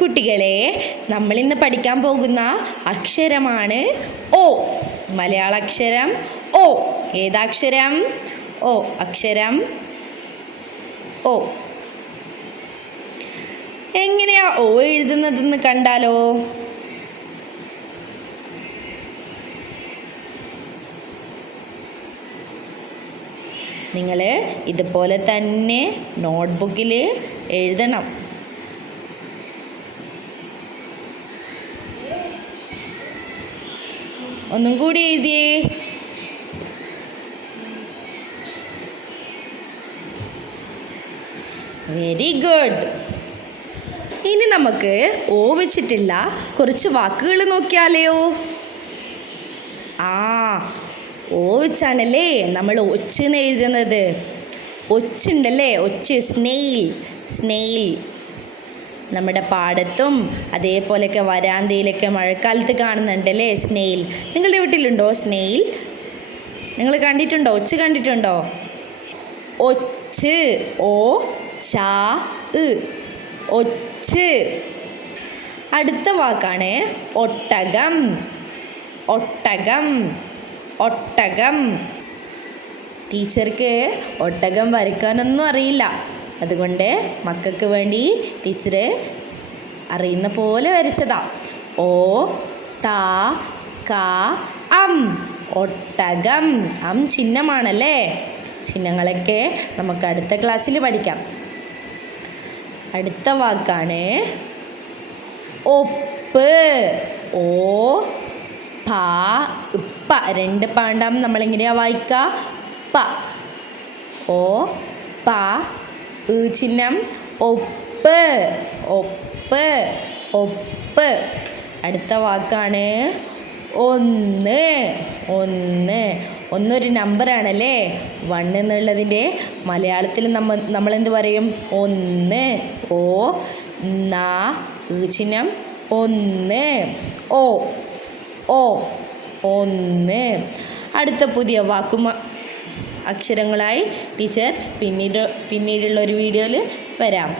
കുട്ടികളെ, നമ്മളിന്ന് പഠിക്കാൻ പോകുന്ന അക്ഷരമാണ് ഓ. മലയാള അക്ഷരം ഓ. ഏതാക്ഷരം? ഓ. അക്ഷരം ഓ. എങ്ങനെയാ ഓ എഴുതുന്നതെന്ന് കണ്ടാലോ? നിങ്ങൾ ഇതുപോലെ തന്നെ നോട്ട്ബുക്കിൽ എഴുതണം. ഒന്നും കൂടി എഴുതിയേ. Very good. ഇനി നമുക്ക് ഓ വെച്ചിട്ടുള്ള കുറച്ച് വാക്കുകൾ നോക്കിയാലെയോ? ഓ വെച്ചാണല്ലേ നമ്മൾ ഒച്ചെന്ന് എഴുതുന്നത്. ഒച്ചുണ്ടല്ലേ, ഒച്ച്. സ്നെയിൽ. സ്നെയിൽ നമ്മുടെ പാടത്തും അതേപോലെയൊക്കെ വരാന്തയിലൊക്കെ മഴക്കാലത്ത് കാണുന്നുണ്ടല്ലേ സ്നെയിൽ. നിങ്ങളുടെ വീട്ടിലുണ്ടോ സ്നെയിൽ? നിങ്ങൾ കണ്ടിട്ടുണ്ടോ? ഒച്ച് കണ്ടിട്ടുണ്ടോ? ഒച്ച്. ഓ ചാ ഇ. ഒച്ച്. അടുത്ത വാക്കാണ് ഒട്ടകം. ഒട്ടകം. ഒട്ടകം. ടീച്ചർക്ക് ഒട്ടകം വരയ്ക്കാനൊന്നും അറിയില്ല. അതുകൊണ്ട് മക്കൾക്ക് വേണ്ടി ടീച്ചർ അറിയുന്ന പോലെ വരച്ചതാ. ഓ ടാ കാ അം. ഒട്ടകം. അം ചിഹ്നമാണല്ലേ. ചിഹ്നങ്ങളൊക്കെ നമുക്ക് അടുത്ത ക്ലാസ്സിൽ പഠിക്കാം. അടുത്ത വാക്കാണ് ഒപ്പ്. ഓ പ ഇപ്പ. രണ്ട് പാണ്ടാം നമ്മളെങ്ങനെയാ വായിക്കുക? പ. ഓ പ ചിഹ്നം ഒപ്പ്. ഒപ്പ്. ഒപ്പ്. അടുത്ത വാക്കാണ് ഒന്ന്. ഒന്ന്. ഒന്നൊരു നമ്പറാണല്ലേ. 1 എന്നുള്ളതിൻ്റെ മലയാളത്തിൽ നമ്മളെന്ത് പറയും? ഒന്ന്. ഓ നാ ചിഹ്നം ഒന്ന്. ഓ. ഓ. ഒന്ന്. അടുത്ത പുതിയ അക്ഷരങ്ങളായി ടീച്ചർ പിന്നീടുള്ള ഒരു വീഡിയോയിൽ വരാം.